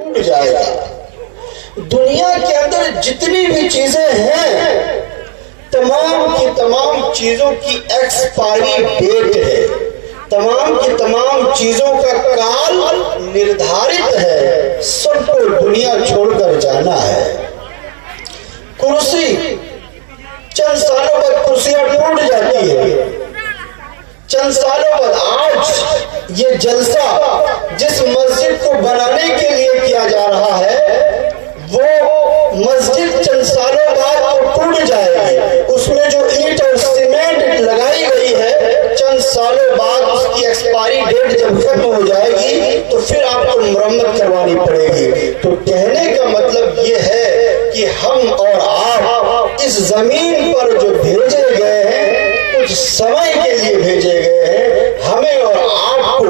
ٹوٹ جائے گا۔ دنیا کے اندر جتنی بھی چیزیں ہیں تمام کی تمام چیزوں کی ایکسپائری ڈیٹ ہے، تمام کی تمام چیزوں کا کال نردھارت ہے، سب کو دنیا چھوڑ کر جانا ہے۔ کرسی چند سالوں بعد کرسیاں ٹوٹ جاتی ہے، چند سالوں بعد آج یہ جلسہ جس مسجد کو بنانے کے لیے کیا جا رہا ہے وہ مسجد چند سالوں بعد ٹوٹ جائے گی، اس میں جو اینٹ اور سیمنٹ لگائی گئی ہے چند سالوں بعد اس کی ایکسپائری ڈیٹ جب ختم ہو جائے گی تو پھر آپ کو مرمت کروانی پڑے گی۔ تو کہنے کا مطلب یہ ہے کہ ہم اور آپ اس زمین پر جو بھیجے گئے ہیں کچھ سمے کے لیے بھیجے گئے ہیں، ہمیں اور آپ کو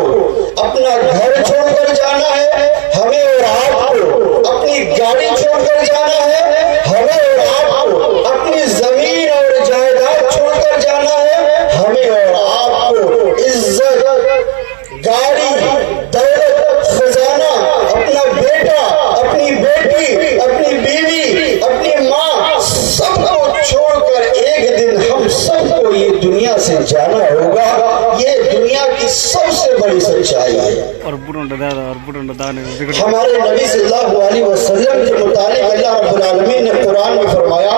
اپنا گھر چھوڑ کر جانا ہے، ہمیں اور آپ کو اپنی گاڑی چھوڑ کر جانا ہے، ہمیں اور آپ کو اپنی زمین اور جائیداد چھوڑ کر جانا ہے، ہمیں اور آپ کو عزت، گاڑی، دولت، خزانہ، اپنا بیٹا، اپنی بیٹی، اپنی بیوی، اپنی ماں، سب کو چھوڑ کر ایک دن ہم سب کو یہ دنیا سے جانا ہوگا۔ یہ دنیا کی سب سے بڑی سچائی ہے۔ ہمارے نبی صلی اللہ علیہ وسلم کے متعلق اللہ رب العالمین نے قرآن میں فرمایا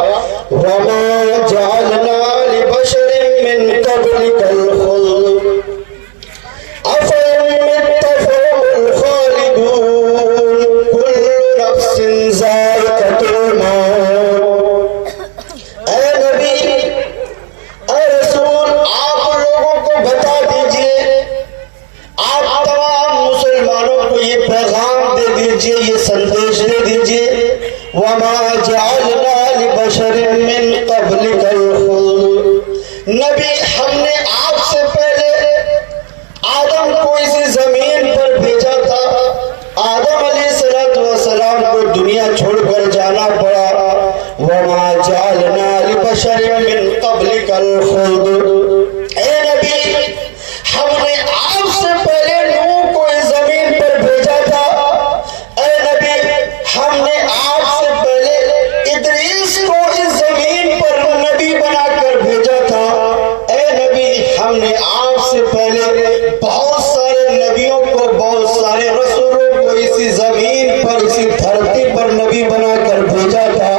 وَمَا جَعَلْنَا لِبَشَرٍ مِّن قَبْلِكَ الْخُلْدَ أَفَإِن مِّتَّ فَهُمُ الْخَالِدُونَ كُلُّ نَفْسٍ ذَائِقَةُ الْمَوْتِ۔ اے نبی، اے رسول، آپ لوگوں کو بتا دیجئے، آپ تمام مسلمانوں کو یہ پیغام دے دیجئے، یہ سندیش دے دیجئے وَمَا جَعَلْنَا لِبَشَرٍ مِّن قَبْلِكَ الْخُلْدَ۔ نبی، ہم نے آپ سے پہلے آدم کو اسی زمین پر بھیجا تھا، آدم علیہ السلام کو دنیا چھوڑ کر جانا پڑا۔ وَمَا جَعَلْنَا لِبَشَرٍ مِّن قَبْلِكَ الْخُلْدَ۔ اے نبی، ہم نے آپ سے پہلے نوح کو اس زمین پر بھیجا تھا، اے نبی، ہم نے آپ سے پہلے ادریس کو اس زمین پر نبی بنا کر بھیجا تھا، اے نبی، ہم نے آپ سے پہلے بہت سارے نبیوں کو، بہت سارے رسولوں کو اسی زمین پر، اسی دھرتی پر نبی بنا کر بھیجا تھا۔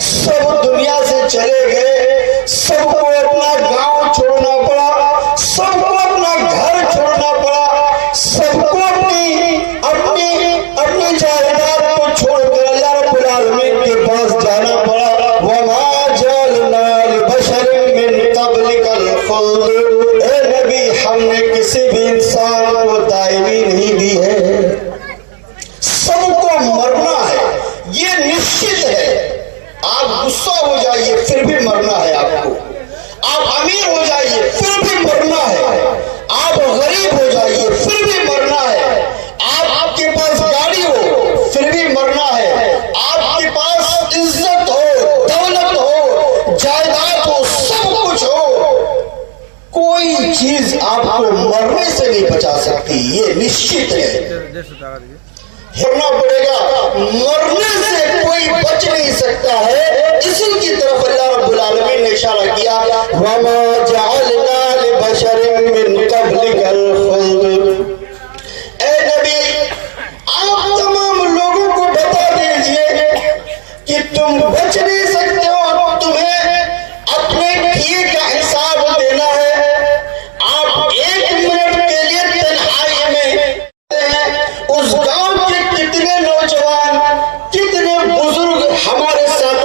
سب دنیا سے چلے گئے، سب کو اپنا گاؤں چھوڑنا پڑا، سب کو اپنا گھر چھوڑنا پڑا، سب کو اپنی جائیداد کو چھوڑ کر اللہ رب العالمین کے پاس جانا پڑا۔ وَمَا جَعَلْنَا لِبَشَرٍ مِّن قَبْلِكَ الْخُلْدَ۔ اے نبی، ہم نے کسی بھی انسان کو دائمی نہیں دی ہے، سب کو مرنا ہے، یہ نشچت ہے۔ آپ غصہ ہو جائیے پھر بھی مرنا ہے آپ کو، آپ امیر ہو جائیے پھر بھی مرنا ہے، آپ غریب ہو جائیے پھر بھی مرنا ہے، آپ کے پاس گاڑی ہو پھر بھی مرنا ہے، آپ کے پاس عزت ہو، دولت ہو، جائیداد ہو، سب کچھ ہو، کوئی چیز آپ کو مرنے سے نہیں بچا سکتی، یہ نشچت ہے۔ مرنا پڑے گا، مرنے سے کوئی بچ نہیں سکتا ہے۔ اسی کی طرف اللہ رب العالمین نے اشارہ کیا وَمَا جَعَلْنَا لِبَشَرٍ مِّن قَبْلِكَ الْخُلْدَ۔ اے نبی، آپ تمام لوگوں کو بتا دیجئے کہ تم بچ نہیں سکتے ہو، تمہیں اپنے کیے کا حساب دینا ہے۔ آپ ایک منٹ کے لیے تنہائی میں اس گاؤں کے کتنے نوجوان، کتنے بزرگ ہمارے ساتھ